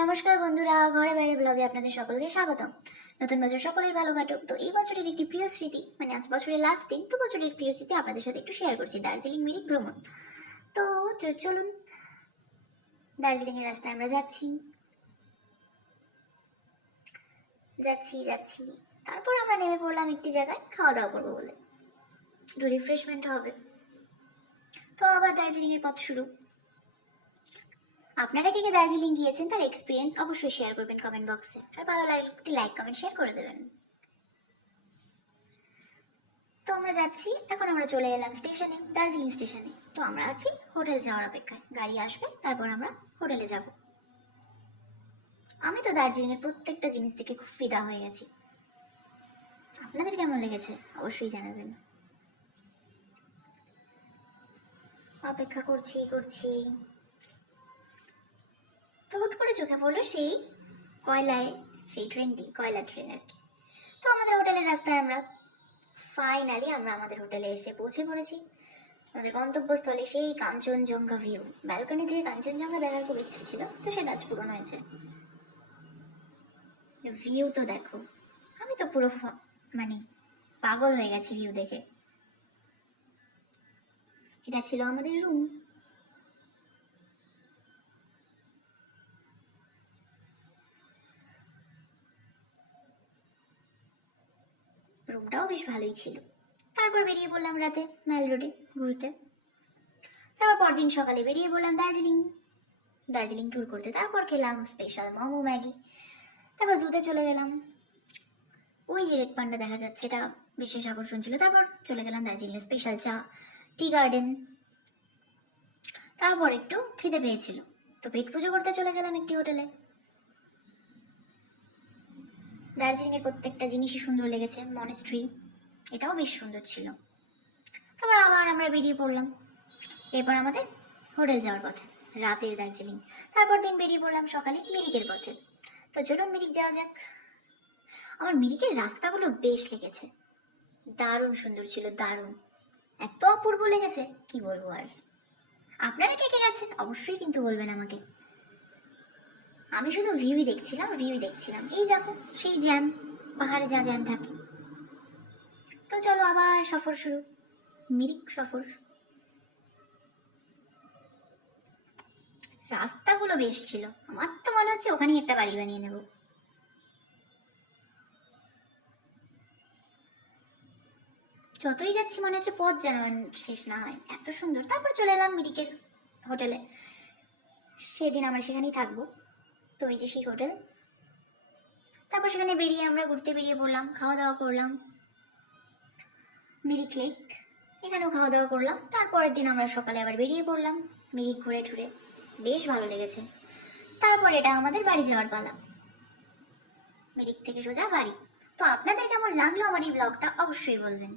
নমস্কার বন্ধুরা, ঘরে বাইরে ব্লগে আপনাদের সকলকে স্বাগতম। নতুন বছর সকলের ভালো কাটুক। তো এই বছরের একটি প্রিয় স্মৃতি, মানে আজ বছরের লাস্ট দিন, তো বছরের প্রিয় স্মৃতি আপনাদের সাথে একটু শেয়ার করছি, দার্জিলিং মিরিক ভ্রমণ। তো চলুন, দার্জিলিং এর রাস্তায় আমরা যাচ্ছি যাচ্ছি যাচ্ছি তারপর আমরা নেমে পড়লাম একটি জায়গায় খাওয়া দাওয়া করবো বলে, একটু রিফ্রেশমেন্ট হবে। তো আবার দার্জিলিং এর পথ শুরু। আপনারা কে কে দার্জিলিং গিয়েছেন তার এক্সপিরিয়েন্স অবশ্যই শেয়ার করবেন কমেন্ট বক্সে, আর ভালো লাগলে একটি লাইক কমেন্ট শেয়ার করে দেবেন। তো আমরা যাচ্ছি, এখন আমরা চলে এলাম স্টেশনে, দার্জিলিং স্টেশনে। তো আমরা আছি হোটেল যাওয়ার অপেক্ষায়, গাড়ি আসবে তারপর আমরা হোটেলে যাব। আমি তো দার্জিলিং এর প্রত্যেকটা জিনিস থেকে খুব ফিদা হয়ে গেছি। আপনাদের কেমন লেগেছে অবশ্যই জানাবেন। অপেক্ষা করছি করছি, তো হুট করে চোখে পড়লো সেই কয়লায়, সেই ট্রেনটি, কয়লা ট্রেন আর কি। তো আমাদের হোটেলের রাস্তায় আমরা ফাইনালি আমাদের হোটেলে এসে পৌঁছে পড়েছি। আমাদের গন্তব্যস্থলে সেই কাঞ্চনজঙ্ঘা ভিউ, ব্যালকনি থেকে কাঞ্চনজঙ্ঘা দেখার খুব ইচ্ছে ছিল, তো সেটা আজ পূরণ হয়েছে। ভিউ তো দেখো, আমি তো পুরো মানে পাগল হয়ে গেছি ভিউ দেখে। এটা ছিল আমাদের রুম। রুমটাও বেশ ভালোই ছিল। তারপর বেরিয়ে পড়লাম রাতে মেল রোডে ঘুরতে। তারপর পরদিন সকালে বেরিয়ে পড়লাম দার্জিলিং ট্যুর করতে। তারপর খেলাম স্পেশাল মোমো ম্যাগি। তারপর জুতে চলে গেলাম, ওই যে রেড পান্ডা দেখা যাচ্ছে, এটা বিশেষ আকর্ষণ ছিল। তারপর চলে গেলাম দার্জিলিং স্পেশাল চা, টি গার্ডেন। তারপর একটু খিদে পেয়েছিল, তো পেট পুজো করতে চলে গেলাম একটি হোটেলে। দার্জিলিং এর প্রত্যেকটা জিনিসই সুন্দর লেগেছে। মনেস্ট্রি, এটাও বেশ সুন্দর ছিল। তারপর আবার আমরা বেরিয়ে পড়লাম, এরপর আমাদের হোটেল যাওয়ার পথে, রাতের দার্জিলিং। তারপর দিন বেরিয়ে পড়লাম সকালে মিরিকের পথে। তো চলুন মিরিক যাওয়া যাক। আমার মিরিকের রাস্তাগুলো বেশ লেগেছে, দারুণ সুন্দর ছিল, দারুণ, এত অপূর্ব লেগেছে কি বলবো আর। আপনারা কে কে গেছেন অবশ্যই কিন্তু বলবেন আমাকে। আমি শুধু ভিউই দেখছিলাম। এই দেখো সেই জ্যাম, পাহাড়ে যা জ্যাম থাকে। তো চলো আবার সফর শুরু, মিরিক সফর। রাস্তাগুলো বেশ ছিল, আমার তো মনে হচ্ছে ওখানেই একটা বাড়ি বানিয়ে নেব। যতই যাচ্ছি মনে হচ্ছে পথ যেন শেষ না হয়, এত সুন্দর। তারপর চলে এলাম মিরিকের হোটেলে, সেদিন আমরা সেখানেই থাকবো। তো এই যে সেই হোটেল। তারপর সেখানে বেরিয়ে আমরা ঘুরতে বেরিয়ে পড়লাম, খাওয়া দাওয়া করলাম মিরিক লেক, এখানেও খাওয়া দাওয়া করলাম। তারপরের দিন আমরা সকালে আবার বেরিয়ে পড়লাম মিরিক ঘুরে ঠুরে, বেশ ভালো লেগেছে। তারপর এটা আমাদের বাড়ি যাওয়ার পালা, মিরিক থেকে সোজা বাড়ি। তো আপনাদের কেমন লাগলো আমার এই ব্লগটা অবশ্যই বলবেন।